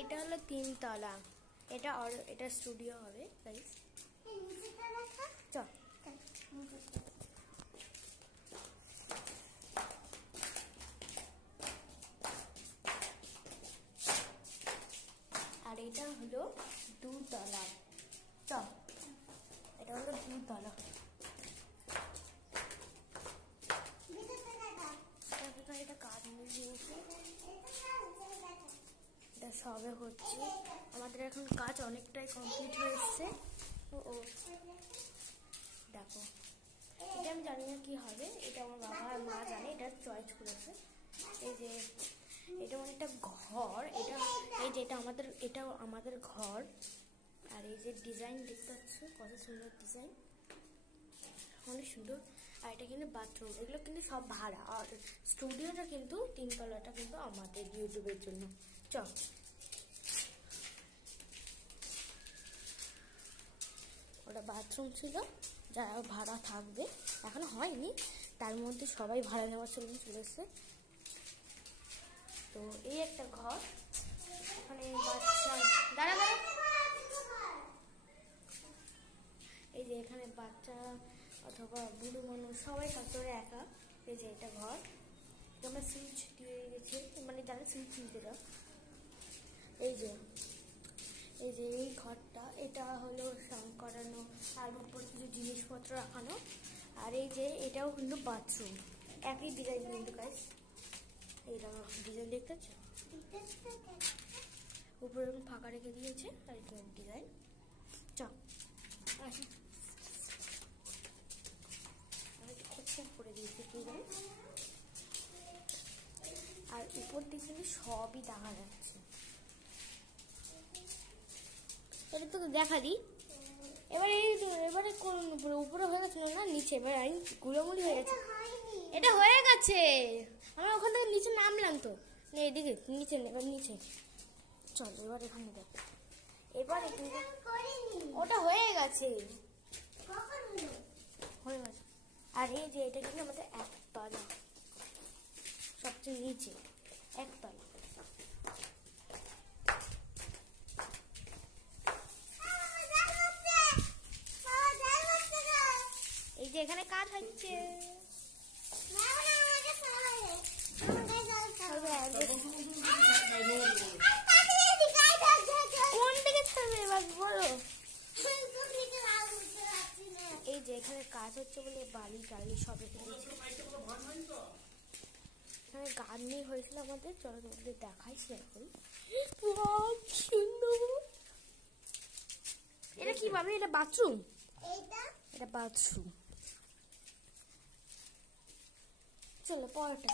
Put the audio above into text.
এটা হলো 3 তলা। এটা স্টুডিও হবে গাইস। চল আর এটা হলো 2 তলা। চল এটা হলো 2 তলা। এটা কাজ নিয়েছে, এটা সবে হচ্ছে। আমাদের এখন কাজ অনেকটাই কমপ্লিট হয়ে এসছে। ও দেখো, এটা আমি জানি না কি হবে, এটা আমার বাবা আর মা জানে, এটা চয়েস করেছে। এই যে এটা অনেকটা ঘর, এই যে এটা আমাদের ঘর। আর এই যে ডিজাইন দেখতে পাচ্ছ, কত সুন্দর ডিজাইন, অনেক সুন্দর। আর এটা কিন্তু বাথরুম, এগুলো কিন্তু সব ভাড়া। আর স্টুডিওটা কিন্তু 3 তলাটা কিন্তু আমাদের ইউটিউবের জন্য। চল ওটা বাথরুম ছিল, যারা ভাড়া থাকবে, এখনো হয়নি, তার মধ্যে সবাই ভাড়া নেওয়ার জন্য চলে এসছে। তো এই একটা ঘর, এখানে বাচ্চা দাঁড়া, এই যে এখানে বাচ্চা অথবা বুড়ো মানুষ সবাই থাকতে পারে একা। এই যে এটা ঘর, আমরা সুইচ দিয়ে গেছি, মানে যারা সুইচ নিতে দাও। এই যে এই ঘরটা, এটা হলো রং করানো আর উপর কিছু জিনিসপত্র রাখানো। আর এই যে এটাও কিন্তু বাথরুম, একই ডিজাইন কিন্তু গাইস। এইটা ডিজাইন দেখতে পাচ্ছ, উপরে ফাঁকা রেখে দিয়েছে, আর ডিজাইন। চল আসি, করে দিয়েছে ডিজাইন। আর উপর দিকে কিন্তু সবই দেখা যাচ্ছে। এটা তোকে দেখা দিই। এবারে কোন উপরে হয়ে গেছে না, নিচে এবার গুঁড়োমুড়ি হয়ে গেছে। এটা হয়ে গেছে, আমি ওখান থেকে নিচে নামলাম তো, এদিকে নিচে, এবার নিচে চল। এবার এখানে দেখ, এবারে ওটা হয়ে গেছে, হয়ে গেছে। আর এই যে এটা কিন্তু আমাদের 1 তলা, সবচেয়ে নিচে 1 তলা। এই যে এখানে কাজ হচ্ছে, কোন দিকে থাকবে এবার বলো। এই যে এখানে কাজ হচ্ছে বলে বালি টালি সব রেখে দিয়েছে। এখানে গার্ডেনিং হয়েছিল আমাদের, চলো তোমাদের দেখাই সেরকম। এটা কি ভাবে, এটা বাথরুম, এটা বাথরুম। চলো পরেরটা।